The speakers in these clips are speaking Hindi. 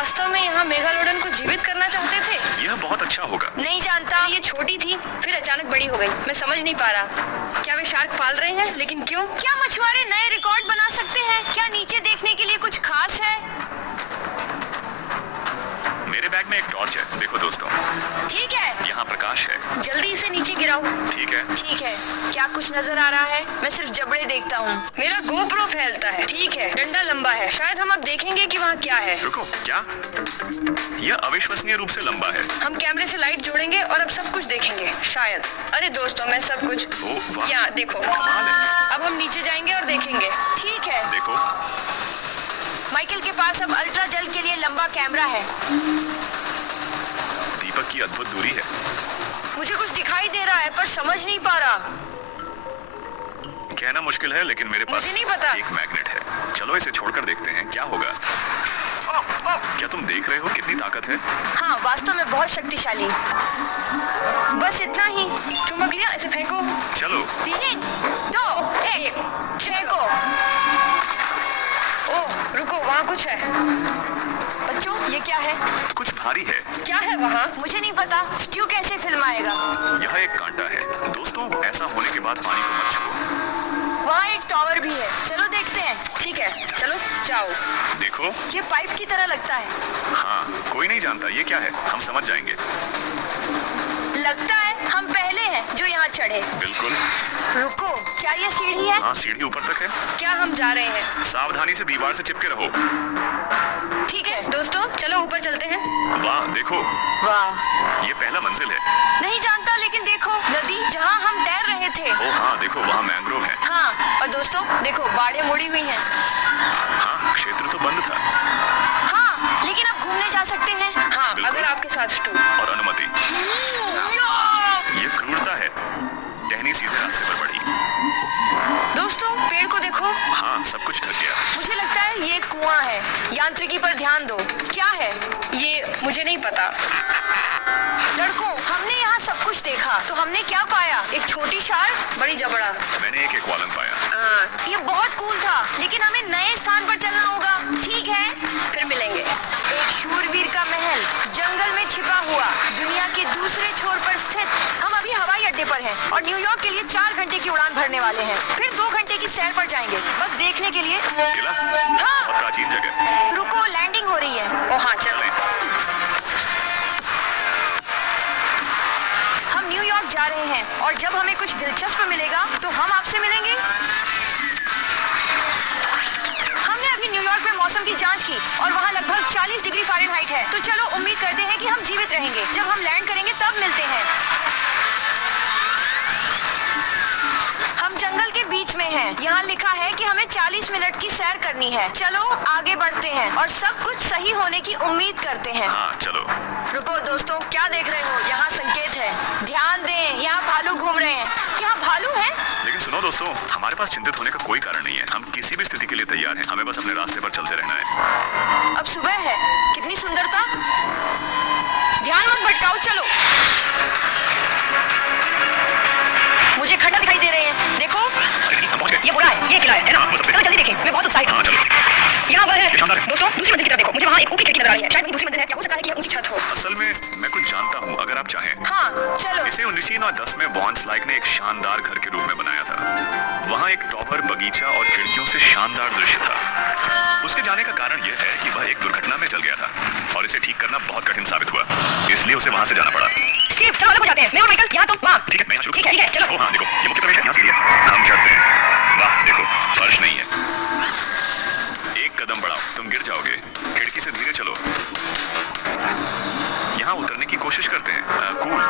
वास्तव में यहाँ मेगालोडन को जीवित करना चाहते थे? यह बहुत अच्छा होगा। नहीं जानता। ये छोटी थी, फिर अचानक बड़ी हो गई। मैं समझ नहीं पा रहा। क्या वे शार्क पाल रहे हैं? लेकिन क्यों? क्या मछुआरे नए रिकॉर्ड बना सकते हैं? क्या नीचे देखने के लिए कुछ खास है? मेरे बैग में एक टॉर्च है, देखो दोस्तों। ठीक है, यहाँ प्रकाश है। जल्दी इसे नीचे गिराओ। ठीक है। ठीक है, क्या कुछ नजर आ रहा है? मैं सिर्फ जबड़े देखता हूँ। मेरा गोप्रो फैलता है। ठीक है, डंडा लंबा है। शायद हम अब देखेंगे कि वहाँ क्या है। रुको, क्या? यह अविश्वसनीय रूप से लंबा है। हम कैमरे से लाइट जोड़ेंगे और अब सब कुछ देखेंगे, शायद। अरे दोस्तों, मैं सब कुछ। ओह वाह, यहाँ देखो। कमाल है। अब हम नीचे जाएंगे और देखेंगे। ठीक है। देखो, माइकल के पास अब अल्ट्रा जल के लिए लंबा कैमरा है। दीपक की अद्भुत दूरी है। मुझे कुछ दिखाई दे रहा है पर समझ नहीं पा रहा। कहना मुश्किल है, लेकिन मेरे पास मुझे नहीं पता। एक मैग्नेट है। चलो इसे छोड़कर देखते हैं क्या होगा। क्या तुम देख रहे हो कितनी ताकत है? हाँ, वास्तव में बहुत शक्तिशाली। बस इतना ही। चुम्बक लिया, इसे फेंको। चलो। 3, 2, 1, फेंको। ओह, रुको, वहाँ कुछ है। बच्चों, ये क्या है? कुछ भारी है। क्या है वहाँ? मुझे नहीं पता। स्ट्यू कैसे फिल्म आएगा? यह एक कांटा है। दोस्तों, ऐसा होने के बाद पानी को मत छुओ। वहाँ एक टावर भी है। चलो देखते हैं। ठीक है, चलो जाओ। देखो, ये पाइप की तरह लगता है। हाँ, कोई नहीं जानता ये क्या है। हम समझ जाएंगे। लगता है हम पहले हैं जो यहाँ चढ़े। बिल्कुल। रुको, क्या ये सीढ़ी है? हाँ, सीढ़ी ऊपर तक है। क्या हम जा रहे हैं? सावधानी से दीवार से चिपके रहो। ठीक है दोस्तों, चलो ऊपर चलते हैं। वाह, देखो, वाह, ये पहला मंजिल है। नहीं जानता, लेकिन देखो, नदी जहाँ हम तैर रहे थे। ओह हाँ, देखो वहाँ मैंग्रोव है। हाँ, और दोस्तों देखो, बाड़ें मुड़ी हुई हैं। हाँ, क्षेत्र तो बंद था। हाँ, लेकिन अब घूमने जा सकते हैं। हाँ, बिल्कुल। अगर आपके साथ स्टू और अनुमति। ये क्रूरता है। टहनी सीधे रास्ते पर बढ़ी। दोस्तों, पेड़ को देखो। हाँ, सब कुछ ढक गया। मुझे लगता है ये एक कुआं है। यांत्रिकी पर ध्यान दो। क्या है ये? मुझे नहीं पता। लड़कों, हमने यहाँ सब कुछ देखा, तो हमने क्या पाया? एक छोटी शार्क, बड़ी जबड़ा। मैंने एक एक्वालन पाया। ये बहुत कूल था, लेकिन हमें नए स्थान पर चलना होगा। ठीक है, फिर मिलेंगे। एक शूरवीर का महल जंगल में छिपा हुआ, दुनिया के दूसरे छोर पर स्थित। हम अभी हवाई अड्डे पर हैं और न्यूयॉर्क के लिए 4 घंटे की उड़ान भरने वाले हैं। फिर 2 घंटे की सैर पर जाएंगे, बस देखने के लिए। किला? हाँ। बहुत प्राचीन जगह। रुको, लैंडिंग हो रही है। ओ हाँ, चलो। हम न्यूयॉर्क जा रहे हैं और जब हमें कुछ दिलचस्प मिलेगा तो हम आपसे मिलेंगे। हमने अभी न्यूयॉर्क में मौसम की जांच की और वहाँ लगभग 40 डिग्री फ़ारेनहाइट है। तो चलो उम्मीद करते हैं कि हम जीवित रहेंगे। जब हम लैंड करेंगे तब मिलते हैं। हम जंगल के बीच में हैं। यहाँ लिखा है कि हमें 40 मिनट की सैर करनी है। चलो आगे बढ़ते हैं और सब कुछ सही होने की उम्मीद करते हैं। हाँ, चलो। रुको दोस्तों, क्या देख रहे हो? यहाँ संकेत है, ध्यान दें। यहाँ भालू घूम रहे हैं। यहाँ भालू है? लेकिन सुनो दोस्तों, हमारे पास चिंतित होने का कोई कारण नहीं है। हम किसी भी स्थिति के लिए तैयार हैं। हमें बस अपने रास्ते पर चलते रहना है। अब सुबह है, कितनी सुंदरता। ध्यान मत भटकाओ, चलो। मुझे खंडर दिखाई दे रहे हैं। देखो, हम पहुंच गए। ये बुरा है, ये किला है ना? चलो जल्दी देखें, मैं बहुत उत्साहित हूँ। हाँ, चलो। यहाँ पर है। शानदार है। दोस्तों, दूसरी मंजिल की तरफ देखो। मुझे वहाँ एक ऊपरी खिड़की नजर आ रही है। शायद वही दूसरी मंजिल है, या हो सकता है कि ये ऊंची छत हो। असल में मैं कुछ जानता हूँ, अगर आप चाहें। हाँ, चलो। इसे 1910 में वॉन स्लाइक ने एक शानदार घर के रूप में बनाया था। वहाँ एक टॉवर, बगीचा और खिड़कियों से शानदार दृश्य था। उसके जाने का कारण यह है कि वह एक दुर्घटना में जल गया था और इसे ठीक करना बहुत कठिन साबित हुआ। इसलिए उसे वहाँ से जाना पड़ा। स्टीव, चलो अलग हो जाते हैं। मैं और माइकल, यहाँ तुम वहाँ। ठीक है, मैं यहाँ शुरू। ठीक है, चलो। ओह हाँ, देखो, ये मुख्य प्रवेश है। यहाँ सीढ़ी है। हम चढ़ते हैं। वाह, देखो, फर्श नहीं है। एक कदम बढ़ाओ, तुम गिर जाओगे। खिड़की से धीरे चलो। यहाँ उतरने की कोशिश करते हैं। कूल।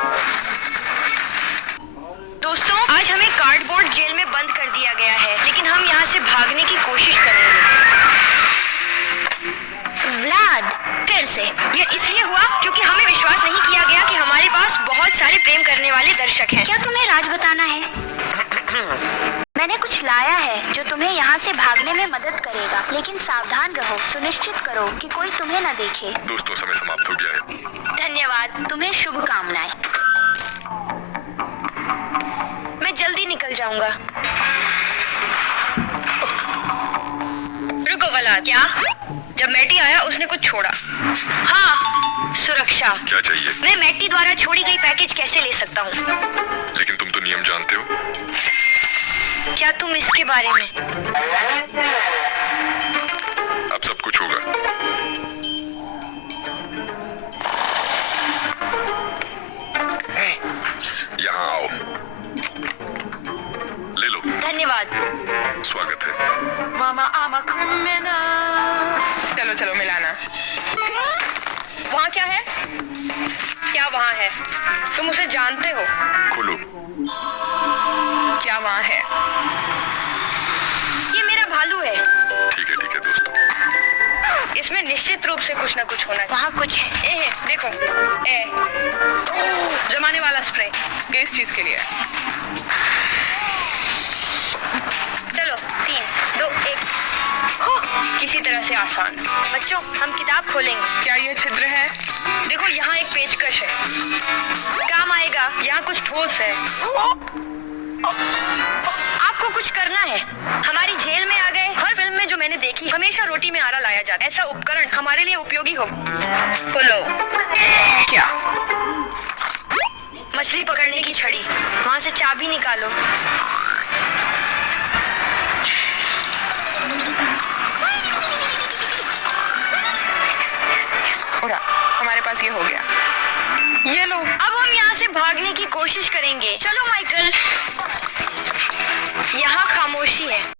दोस्तों, आज हमें कार्डबोर्ड जेल में बंद कर दिया गया है, लेकिन हम यहाँ से भागने की कोशिश करेंगे। व्लाद, फिर से। यह इसलिए हुआ क्योंकि हमें विश्वास नहीं किया गया कि हमारे पास बहुत सारे प्रेम करने वाले दर्शक हैं। क्या तुम्हें राज बताना है? मैंने कुछ लाया है जो तुम्हें यहाँ से भागने में मदद करेगा, लेकिन सावधान रहो। सुनिश्चित करो कि कोई तुम्हें न देखे। दोस्तों, समय समाप्त हो गया है। धन्यवाद। तुम्हें शुभकामनाएं। मैं जल्दी निकल जाऊंगा। रुको व्लाद। क्या? जब मैटी आया उसने कुछ छोड़ा। हाँ, सुरक्षा। क्या चाहिए? मैं मैटी द्वारा छोड़ी गई पैकेज कैसे ले सकता हूँ? लेकिन तुम तो नियम जानते हो। क्या तुम इसके बारे में? अब सब कुछ होगा। यहाँ आओ, ले लो। धन्यवाद। स्वागत है। Mama, I'm a criminal. चलो चलो मिलाना। वहाँ क्या है? क्या वहाँ है? तुम उसे जानते हो? खोलो। क्या वहाँ है? ये मेरा भालू है। ठीक है दोस्तों। इसमें निश्चित रूप से कुछ ना कुछ होना है। वहाँ कुछ है। ए, देखो। ए, जमाने वाला स्प्रे। किस चीज के लिए? चलो 3, 2, 1। किसी तरह से आसान। बच्चों, हम किताब खोलेंगे। क्या ये छिद्र है? देखो यहाँ एक पेचकश है, काम आएगा। यहाँ कुछ ठोस है। आपको कुछ करना है। हमारी जेल में आ गए। हर फिल्म में जो मैंने देखी, हमेशा रोटी में आरा लाया जाता। ऐसा उपकरण हमारे लिए उपयोगी हो। खोलो। क्या? मछली पकड़ने की छड़ी। वहाँ से चाबी निकालो। उड़ा, हमारे पास ये हो गया। ये लो। अब हम यहाँ से भागने की कोशिश करेंगे। चलो माइकल। यहाँ खामोशी है।